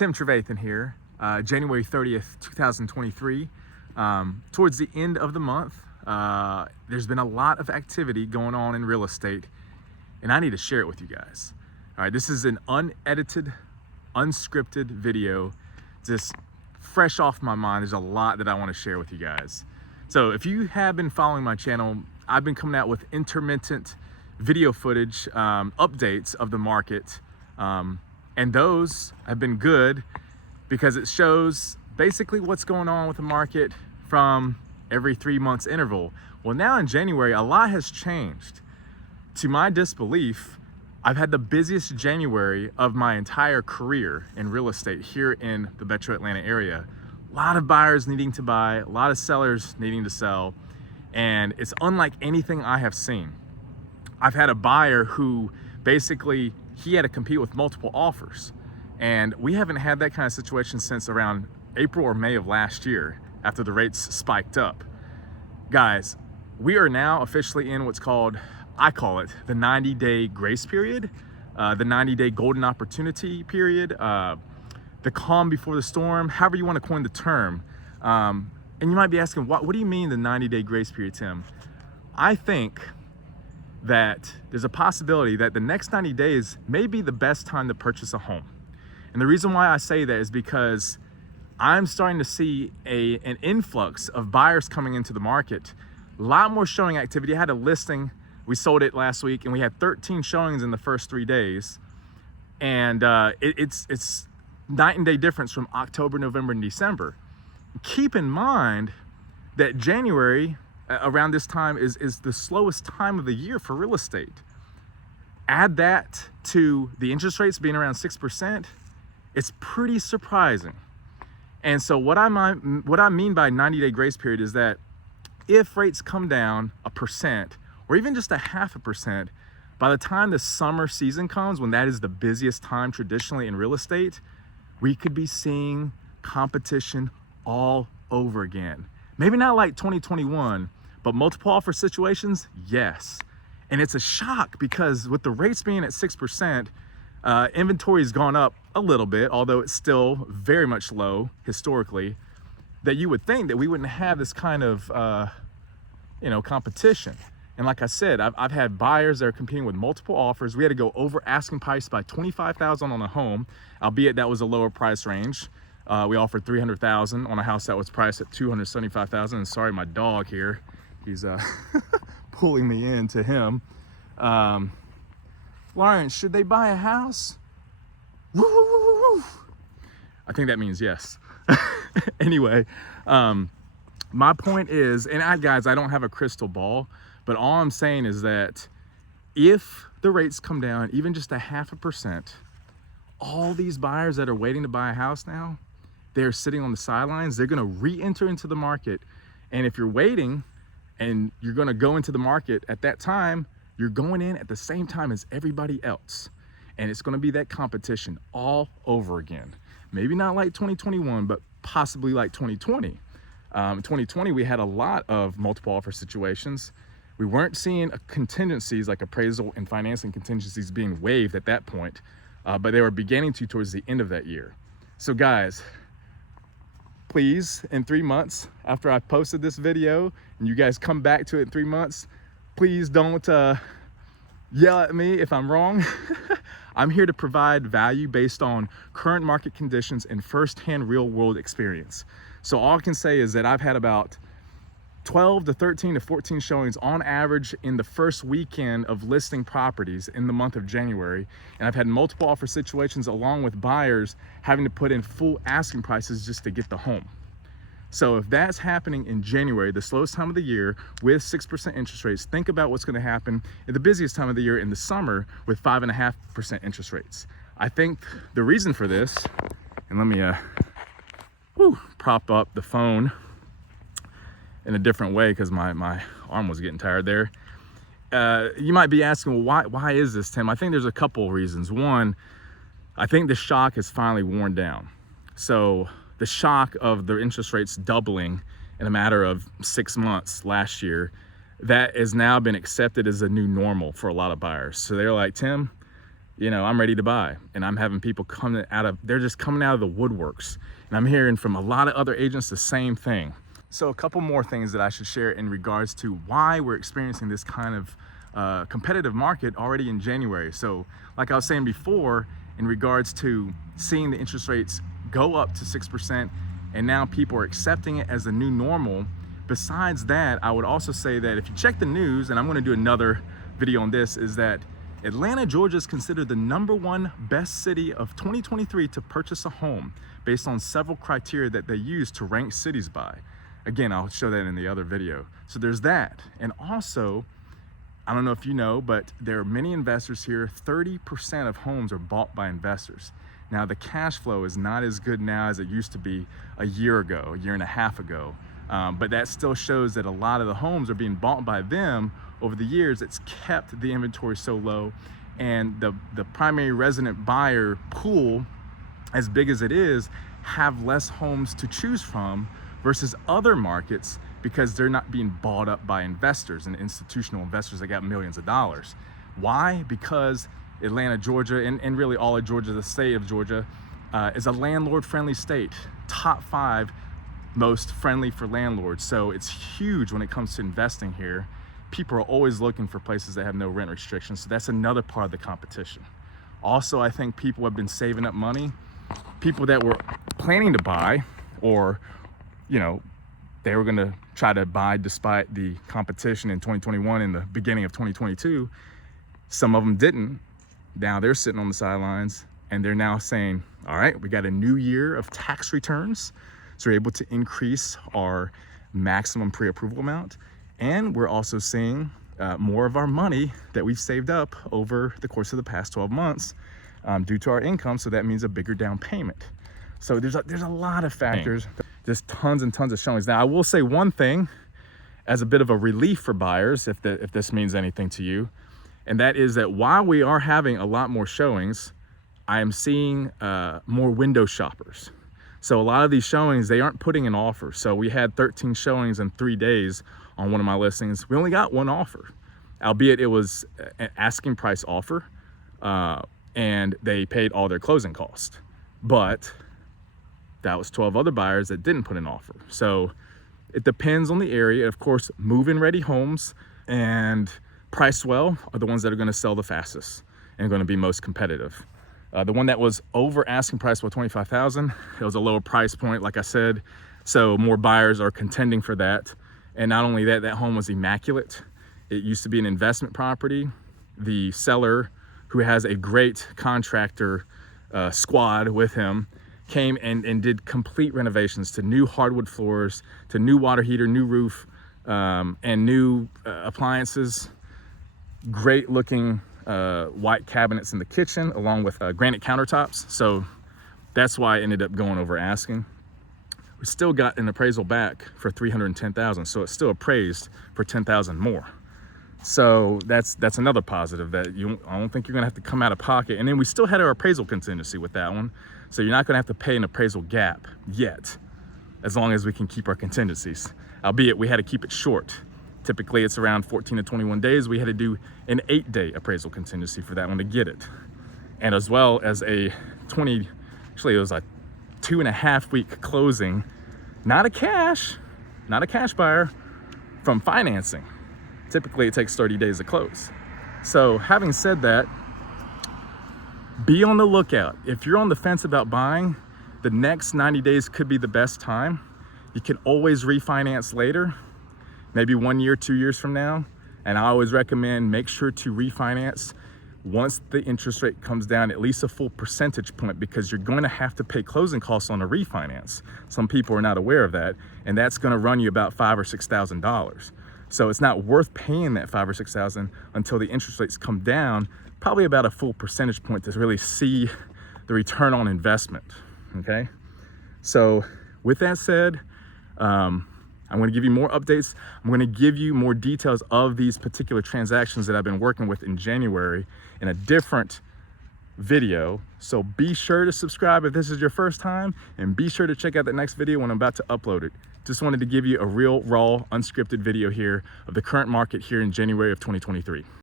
Tim Trevathan here, January 30th, 2023. Towards the end of the month, there's been a lot of activity going on in real estate, and I need to share it with you guys. All right, this is an unedited, unscripted video, just fresh off my mind. There's a lot that I want to share with you guys. So if you have been following my channel, I've been coming out with intermittent video footage, updates of the market. And those have been good because it shows basically what's going on with the market from every 3 months interval. Well, now in January, a lot has changed. To my disbelief, I've had the busiest January of my entire career in real estate here in the Metro Atlanta area. A lot of buyers needing to buy, a lot of sellers needing to sell, and it's unlike anything I have seen. I've had a buyer who basically, he had to compete with multiple offers. And we haven't had that kind of situation since around April or May of last year after the rates spiked up. Guys, we are now officially in what's called, I call it, the 90-day grace period, the 90-day golden opportunity period, the calm before the storm, however you want to coin the term. And you might be asking, what do you mean the 90-day grace period, Tim? I think that there's a possibility that the next 90 days may be the best time to purchase a home. And the reason why I say that is because I'm starting to see an influx of buyers coming into the market. A lot more showing activity. I had a listing, we sold it last week, and we had 13 showings in the first 3 days. And it's night and day difference from October, November, and December. Keep in mind that January, around this time, is the slowest time of the year for real estate. Add that to the interest rates being around 6%, it's pretty surprising. And so what I mean by 90-day grace period is that if rates come down 1% or even just 0.5%, by the time the summer season comes, when that is the busiest time traditionally in real estate, we could be seeing competition all over again. Maybe not like 2021, but multiple offer situations, yes. And it's a shock because with the rates being at 6%, inventory has gone up a little bit, although it's still very much low historically, that you would think that we wouldn't have this kind of competition. And like I said, I've had buyers that are competing with multiple offers. We had to go over asking price by $25,000 on a home, albeit that was a lower price range. We offered $300,000 on a house that was priced at $275,000. And sorry, my dog here, he's pulling me into him. Lawrence, should they buy a house? Woo, woo, woo, woo. I think that means yes. Anyway, my point is, and guys, I don't have a crystal ball, but all I'm saying is that if the rates come down even just 0.5%, all these buyers that are waiting to buy a house now, they're sitting on the sidelines. They're going to re-enter into the market. And if you're waiting and you're going to go into the market at that time, you're going in at the same time as everybody else. And it's going to be that competition all over again. Maybe not like 2021, but possibly like 2020. 2020, we had a lot of multiple offer situations. We weren't seeing contingencies like appraisal and financing contingencies being waived at that point, but they were beginning to towards the end of that year. So guys, please, in 3 months after I posted this video and you guys come back to it in 3 months, please don't yell at me if I'm wrong. I'm here to provide value based on current market conditions and firsthand real world experience. So all I can say is that I've had about 12 to 13 to 14 showings on average in the first weekend of listing properties in the month of January. And I've had multiple offer situations along with buyers having to put in full asking prices just to get the home. So if that's happening in January, the slowest time of the year with 6% interest rates, think about what's going to happen at the busiest time of the year in the summer with 5.5% interest rates. I think the reason for this, and let me prop up the phone in a different way because my arm was getting tired there. You might be asking, well, why is this, Tim? I think there's a couple of reasons. One, I think the shock has finally worn down. So the shock of the interest rates doubling in a matter of 6 months last year, that has now been accepted as a new normal for a lot of buyers. So they're like, Tim, I'm ready to buy, and I'm having people they're just coming out of the woodworks. And I'm hearing from a lot of other agents the same thing. So a couple more things that I should share in regards to why we're experiencing this kind of competitive market already in January. So like I was saying before, in regards to seeing the interest rates go up to 6%, and now people are accepting it as the new normal. Besides that, I would also say that if you check the news, and I'm going to do another video on this, is that Atlanta, Georgia is considered the #1 best city of 2023 to purchase a home based on several criteria that they use to rank cities by. Again, I'll show that in the other video. So there's that. And also, I don't know if you know, but there are many investors here. 30% of homes are bought by investors. Now, the cash flow is not as good now as it used to be a year ago, a year and a half ago. But that still shows that a lot of the homes are being bought by them. Over the years, it's kept the inventory so low, and the primary resident buyer pool, as big as it is, have less homes to choose from versus other markets, because they're not being bought up by investors and institutional investors that got millions of dollars. Why? Because Atlanta, Georgia, and really all of Georgia, the state of Georgia, is a landlord-friendly state. Top 5 most friendly for landlords. So it's huge when it comes to investing here. People are always looking for places that have no rent restrictions. So that's another part of the competition. Also, I think people have been saving up money. People that were planning to buy, or, they were gonna try to buy despite the competition in 2021 and the beginning of 2022. Some of them didn't. Now they're sitting on the sidelines, and they're now saying, all right, we got a new year of tax returns. So we're able to increase our maximum pre-approval amount. And we're also seeing more of our money that we've saved up over the course of the past 12 months due to our income. So that means a bigger down payment. So there's a lot of factors, just tons and tons of showings. Now, I will say one thing as a bit of a relief for buyers, if this means anything to you, and that is that while we are having a lot more showings, I am seeing more window shoppers. So a lot of these showings, they aren't putting an offer. So we had 13 showings in 3 days on one of my listings. We only got one offer, albeit it was an asking price offer, and they paid all their closing costs. But that was 12 other buyers that didn't put an offer. So it depends on the area. Of course, move-in ready homes and priced well are the ones that are going to sell the fastest and going to be most competitive. The one that was over asking price was $25,000. It was a lower price point, like I said, so more buyers are contending for that. And not only that, that home was immaculate. It used to be an investment property. The seller, who has a great contractor squad with him, came and did complete renovations to new hardwood floors, to new water heater, new roof, and new appliances. Great looking white cabinets in the kitchen, along with granite countertops. So that's why I ended up going over asking. We still got an appraisal back for $310,000, so it's still appraised for $10,000 more. So that's another positive, that I don't think you're gonna have to come out of pocket. And then we still had our appraisal contingency with that one, so you're not gonna have to pay an appraisal gap yet, as long as we can keep our contingencies. Albeit we had to keep it short. Typically it's around 14 to 21 days. We had to do an 8-day appraisal contingency for that one to get it. And as well as it was a 2.5-week closing, not a cash buyer, from financing. Typically it takes 30 days to close. So having said that, be on the lookout. If you're on the fence about buying, the next 90 days could be the best time. You can always refinance later, maybe 1 year, 2 years from now. And I always recommend make sure to refinance once the interest rate comes down at least a full percentage point, because you're going to have to pay closing costs on a refinance. Some people are not aware of that, and that's going to run you about $5,000 or $6,000. So it's not worth paying that $5,000 or $6,000 until the interest rates come down, probably about a full percentage point, to really see the return on investment. Okay, so with that said, I'm going to give you more updates. I'm going to give you more details of these particular transactions that I've been working with in January in a different video. So be sure to subscribe if this is your first time, and be sure to check out the next video when I'm about to upload it. Just wanted to give you a real, raw, unscripted video here of the current market here in January of 2023.